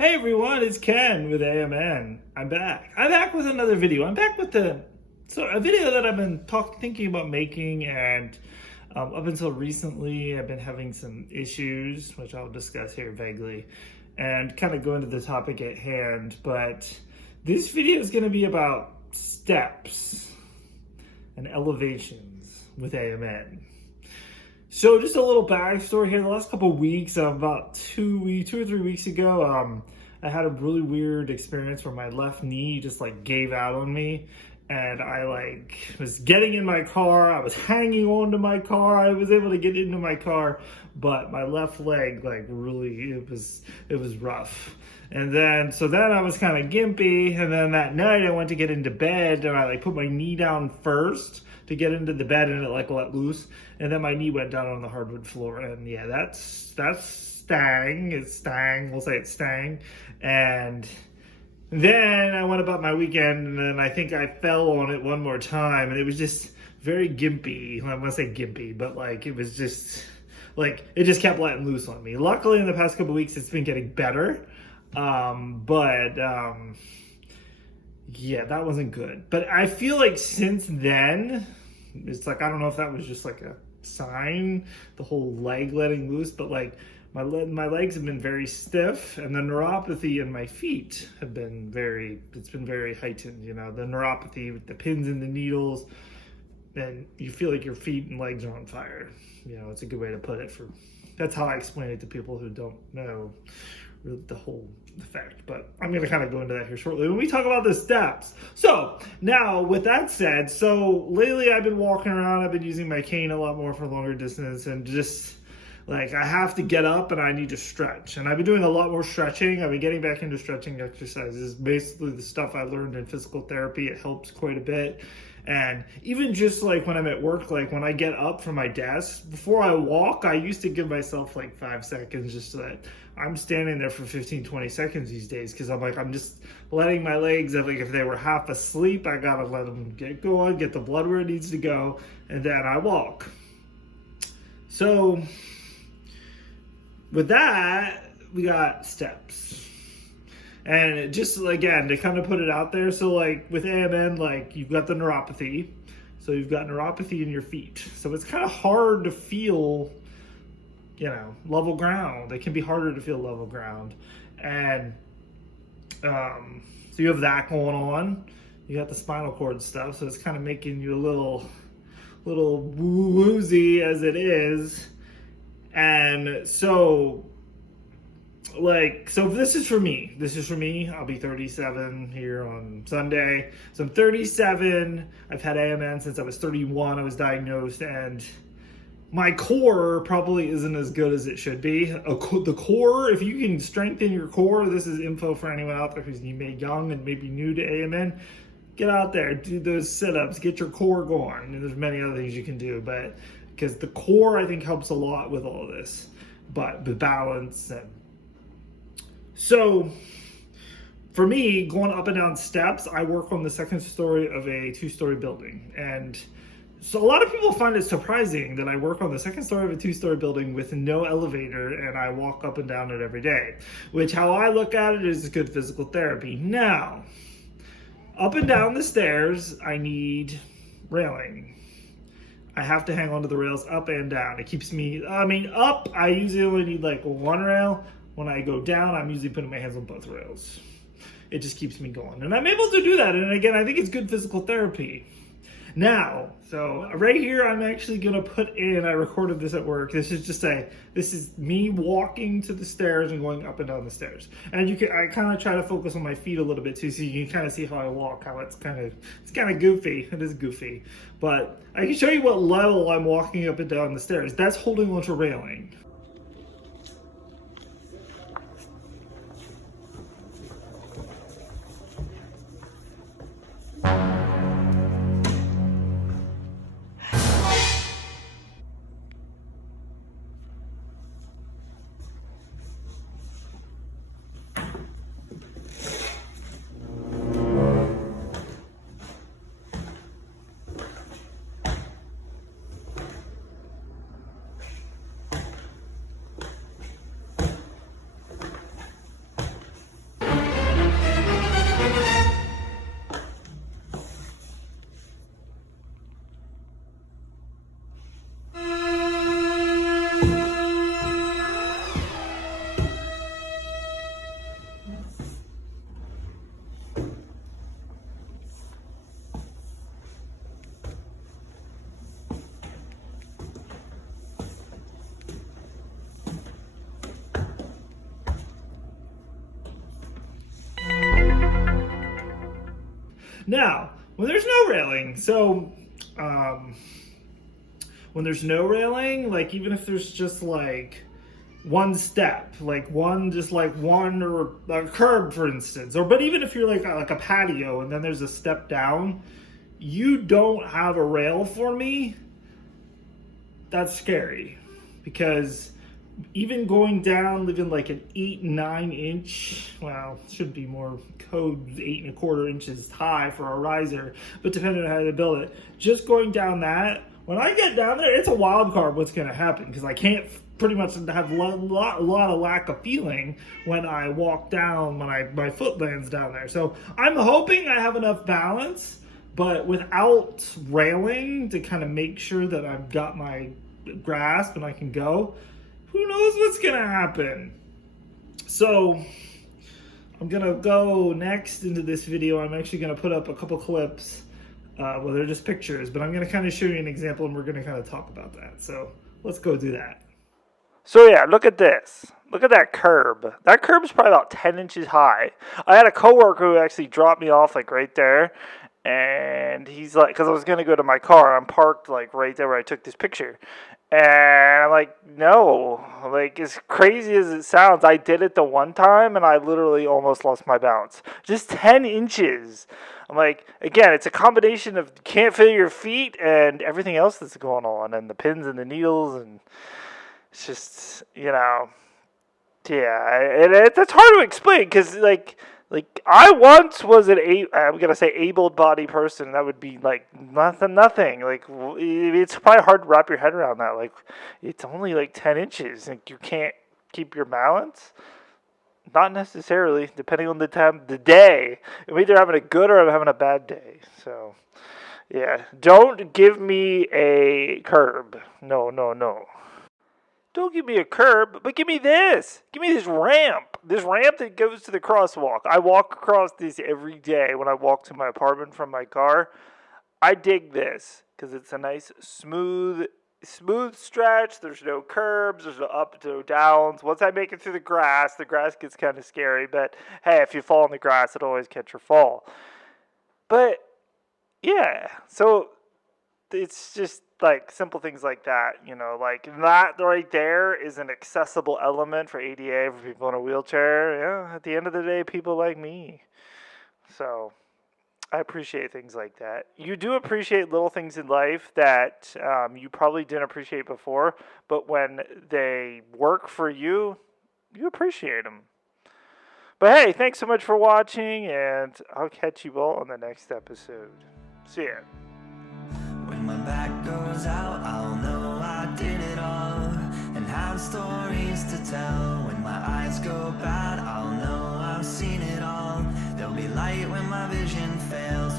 Hey everyone, it's Ken with AMN. I'm back. I'm back with another video. I'm back with a video that I've been thinking about making, and up until recently I've been having some issues, which I'll discuss here vaguely, and kind of go into the topic at hand. But this video is going to be about steps and elevations with AMN. So just a little backstory here. The last couple of weeks, about 2 or 3 weeks ago, I had a really weird experience where my left knee just gave out on me, and I was getting in my car. I was hanging on to my car. I was able to get into my car, but my left leg really it was rough. And then I was kind of gimpy, and then that night I went to get into bed, and I put my knee down first to get into the bed, and it let loose, and then my knee went down on the hardwood floor, and yeah, that's stang. It's stang. We'll say it's stang. And then I went about my weekend, and then I think I fell on it one more time, and it was just very gimpy. I want to say gimpy, but it was just it just kept letting loose on me. Luckily, in the past couple of weeks, it's been getting better. Yeah, that wasn't good. But I feel like since then, it's I don't know if that was just a sign, the whole leg letting loose, but my legs have been very stiff, and the neuropathy in my feet have been very heightened. You know, the neuropathy with the pins and the needles, and you feel like your feet and legs are on fire. You know, it's a good way to put it. That's how I explain it to people who don't know the whole effect, but I'm going to kind of go into that here shortly when we talk about the steps. So now, with that said, lately I've been walking around. I've been using my cane a lot more for longer distance, and just I have to get up and I need to stretch, and I've been doing a lot more stretching. I've been getting back into stretching exercises, basically the stuff I learned in physical therapy. It helps quite a bit. And even just when I'm at work, when I get up from my desk, before I walk, I used to give myself 5 seconds, just so that I'm standing there for 15-20 seconds these days, because I'm just letting my legs, if they were half asleep, I gotta let them get going, get the blood where it needs to go, and then I walk. So with that, we got steps. And just, again, to kind of put it out there, with AMN, you've got the neuropathy. So you've got neuropathy in your feet. So it's kind of hard to feel, level ground. It can be harder to feel level ground. And so you have that going on. You got the spinal cord stuff, so it's kind of making you a little woozy as it is. And so this is for me. I'll be 37 here on Sunday. So I'm 37. I've had AMN since I was 31. I was diagnosed, and my core probably isn't as good as it should be. The core, if you can strengthen your core, this is info for anyone out there who's young and maybe new to AMN. Get out there, do those sit-ups, get your core going. And there's many other things you can do, but because the core, I think, helps a lot with all of this. But the balance and so, for me, going up and down steps, I work on the second story of a 2-story building. And so a lot of people find it surprising that I work on the second story of a 2-story building with no elevator, and I walk up and down it every day, which how I look at it is good physical therapy. Now, up and down the stairs, I need railing. I have to hang onto the rails up and down. It keeps me, up, I usually only need one rail. When I go down, I'm usually putting my hands on both rails. It just keeps me going. And I'm able to do that. And again, I think it's good physical therapy. Now, so right here, I'm actually going to put in, I recorded this at work. This is me walking to the stairs and going up and down the stairs. And I kind of try to focus on my feet a little bit too, so you can kind of see how I walk, how it's kind of goofy. It is goofy. But I can show you what level I'm walking up and down the stairs. That's holding onto railing. Now, when there's no railing, when there's no railing, like even if there's just like one step, like one or a curb, for instance, but even if you're like a patio and then there's a step down, you don't have a rail for me, that's scary. Because even going down, living like an 8-9 inch, well, it should be more code 8¼ inches high for a riser, but depending on how they build it, just going down that, when I get down there, it's a wild card what's going to happen, because I can't pretty much have a lot of lack of feeling when I walk down, when my foot lands down there. So I'm hoping I have enough balance, but without railing to kind of make sure that I've got my grasp and I can go, who knows what's gonna happen. So I'm gonna go next into this video. I'm actually gonna put up a couple clips. Well, they're just pictures, but I'm gonna kind of show you an example and we're gonna kind of talk about that. So let's go do that. So yeah, look at this. Look at that curb. That curb's probably about 10 inches high. I had a coworker who actually dropped me off like right there. And he's like, because I was going to go to my car. I'm parked like right there where I took this picture. And I'm like, no. Like, as crazy as it sounds, I did it the one time and I literally almost lost my balance. Just 10 inches. I'm like, again, it's a combination of you can't feel your feet and everything else that's going on. And the pins and the needles. And it's just, yeah. It's hard to explain because, like I once was I'm gonna say able-bodied person. That would be like nothing. Like it's probably hard to wrap your head around that. Like it's only like 10 inches. Like you can't keep your balance. Not necessarily, depending on the time, the day. I'm either having a good or I'm having a bad day. So yeah, don't give me a curb. No. Don't give me a curb, but give me this. Give me this ramp. This ramp that goes to the crosswalk. I walk across this every day when I walk to my apartment from my car. I dig this because it's a nice smooth stretch. There's no curbs. There's no up, no downs. Once I make it through the grass gets kind of scary. But hey, if you fall in the grass, it'll always catch your fall. But yeah, so it's just like simple things like that, like that right there is an accessible element for ADA for people in a wheelchair. Yeah, at the end of the day, people like me. So I appreciate things like that. You do appreciate little things in life that you probably didn't appreciate before, but when they work for you, you appreciate them. But hey, thanks so much for watching, and I'll catch you all on the next episode. See ya. When my back goes out, I'll know I did it all, and have stories to tell. When my eyes go bad, I'll know I've seen it all. There'll be light when my vision fails.